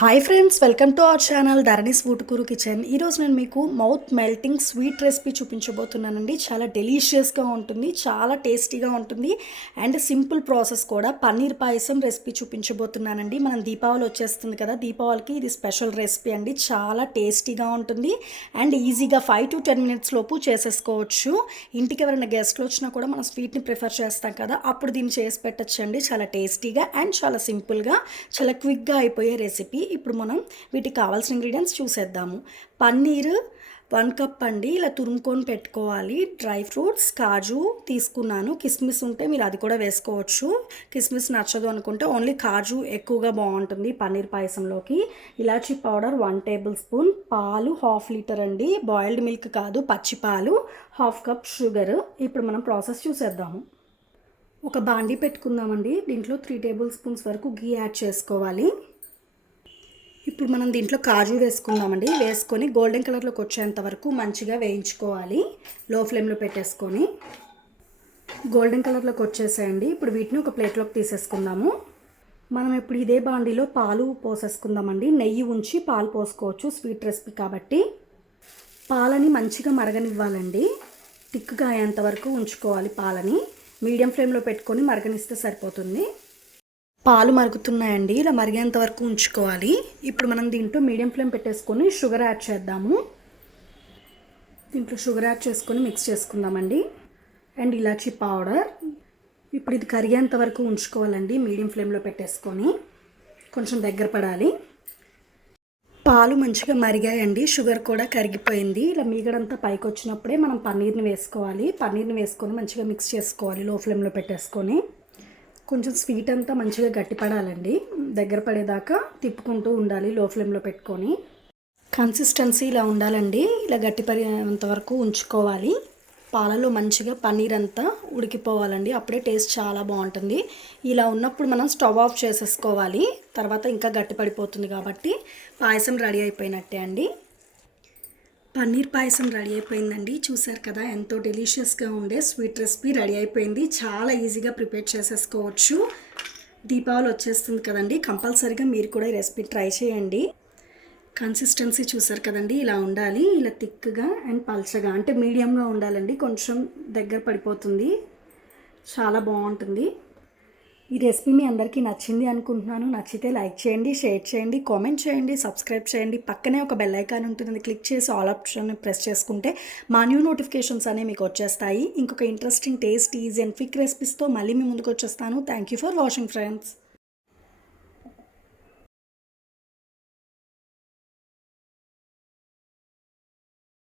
Hi friends, welcome to our channel Dharani's vutukuru kitchen. ఈరోజు నేను మీకు మౌత్ మెల్టింగ్ స్వీట్ రెసిపీ చూపించబోతున్నానండి. చాలా డెలీషియస్గా ఉంటుంది, చాలా టేస్టీగా ఉంటుంది అండ్ సింపుల్ ప్రాసెస్ కూడా. పన్నీర్ పాయసం రెసిపీ చూపించబోతున్నానండి. మనం దీపావళి వచ్చేస్తుంది కదా, దీపావళికి ఇది స్పెషల్ రెసిపీ అండి. చాలా టేస్టీగా ఉంటుంది అండ్ ఈజీగా 5 to 10 minutes లోపు చేసేసుకోవచ్చు. ఇంటికి ఎవరైనా గెస్ట్లు వచ్చినా కూడా మనం స్వీట్ని ప్రిఫర్ చేస్తాం కదా, అప్పుడు దీన్ని చేసి పెట్టచ్చండి. చాలా టేస్టీగా అండ్ చాలా సింపుల్గా, చాలా క్విక్గా అయిపోయే రెసిపీ. ఇప్పుడు మనం వీటికి కావాల్సిన ఇంగ్రీడియంట్స్ చూసేద్దాము. పన్నీర్ 1 కప్ అండి, ఇలా తురుముకొని పెట్టుకోవాలి. డ్రై ఫ్రూట్స్ కాజు తీసుకున్నాను. కిస్మిస్ ఉంటే మీరు అది కూడా వేసుకోవచ్చు. కిస్మిస్ నచ్చదు అనుకుంటే ఓన్లీ కాజు ఎక్కువగా బాగుంటుంది పన్నీర్ పాయసంలోకి. ఇలాచీ పౌడర్ 1 టేబుల్ స్పూన్, పాలు 1/2 లీటర్ అండి, బాయిల్డ్ మిల్క్ కాదు, పచ్చి పాలు, 1/2 కప్ షుగర్. ఇప్పుడు మనం ప్రాసెస్ చూసేద్దాము. ఒక బాండీ పెట్టుకుందామండి. దీంట్లో 3 టేబుల్ స్పూన్స్ వరకు గీ యాడ్ చేసుకోవాలి. ఇప్పుడు మనం దీంట్లో కాజు వేసుకుందామండి. వేసుకొని గోల్డెన్ కలర్లోకి వచ్చేంత వరకు మంచిగా వేయించుకోవాలి. లో ఫ్లేమ్లో పెట్టేసుకొని గోల్డెన్ కలర్లోకి వచ్చేసేయండి. ఇప్పుడు వీటిని ఒక ప్లేట్లోకి తీసేసుకుందాము. మనం ఇప్పుడు ఇదే బాండీలో పాలు పోసేసుకుందామండి. నెయ్యి ఉంచి పాలు పోసుకోవచ్చు, స్వీట్ రెసిపీ కాబట్టి. పాలని మంచిగా మరగనివ్వాలండి. థిక్గా అయ్యేంత వరకు ఉంచుకోవాలి. పాలని మీడియం ఫ్లేమ్లో పెట్టుకొని మరగనిస్తే సరిపోతుంది. పాలు మరుగుతున్నాయండి, ఇలా మరిగేంత వరకు ఉంచుకోవాలి. ఇప్పుడు మనం దీంట్లో మీడియం ఫ్లేమ్ పెట్టేసుకొని షుగర్ యాడ్ చేద్దాము. దీంట్లో షుగర్ యాడ్ చేసుకొని మిక్స్ చేసుకుందామండి. And elaichi powder. ఇప్పుడు ఇది కరిగేంత వరకు ఉంచుకోవాలండి, మీడియం ఫ్లేమ్లో పెట్టేసుకొని. కొంచెం దగ్గర పడాలి. పాలు మంచిగా మరిగాయండి, షుగర్ కూడా కరిగిపోయింది. ఇలా మీగడంతా పైకి వచ్చినప్పుడే మనం పన్నీర్ని వేసుకోవాలి. పన్నీర్ని వేసుకొని మంచిగా మిక్స్ చేసుకోవాలి లో ఫ్లేమ్లో పెట్టేసుకొని. కొంచెం స్వీట్ అంతా మంచిగా గట్టిపడాలండి, దగ్గర పడేదాకా తిప్పుకుంటూ ఉండాలి లో ఫ్లేమ్లో పెట్టుకొని. కన్సిస్టెన్సీ ఇలా ఉండాలండి, ఇలా గట్టిపడేంత వరకు ఉంచుకోవాలి. పాలలో మంచిగా పన్నీర్ అంతా ఉడికిపోవాలండి, అప్పుడే టేస్ట్ చాలా బాగుంటుంది. ఇలా ఉన్నప్పుడు మనం స్టవ్ ఆఫ్ చేసేసుకోవాలి, తర్వాత ఇంకా గట్టిపడిపోతుంది కాబట్టి. పాయసం రెడీ అయిపోయినట్టే అండి. పన్నీర్ పాయసం రెడీ అయిపోయిందండి. చూసారు కదా, ఎంతో డెలీషియస్గా ఉండే స్వీట్ రెసిపీ రెడీ అయిపోయింది. చాలా ఈజీగా ప్రిపేర్ చేసేసుకోవచ్చు. దీపావళి వచ్చేస్తుంది కదండి, కంపల్సరీగా మీరు కూడా ఈ రెసిపీ ట్రై చేయండి. కన్సిస్టెన్సీ చూసారు కదండి, ఇలా ఉండాలి. ఇలా థిక్గా అండ్ పల్చగా, అంటే మీడియంగా ఉండాలండి. కొంచెం దగ్గర పడిపోతుంది, చాలా బాగుంటుంది. ఈ రెసిపీ మీ అందరికీ నచ్చింది అనుకుంటున్నాను. నచ్చితే లైక్ చేయండి, షేర్ చేయండి, కామెంట్ చేయండి, సబ్స్క్రైబ్ చేయండి. పక్కనే ఒక బెల్ ఐకాన్ ఉంటుంది, క్లిక్ చేసి ఆల్ ఆప్షన్ ప్రెస్ చేసుకుంటే మా న్యూ నోటిఫికేషన్స్ అనేవి మీకు వచ్చేస్తాయి. ఇంకొక interesting, taste, easy and quick రెసిపీస్తో మళ్ళీ మీ ముందుకు వచ్చేస్తాను. Thank you for watching friends.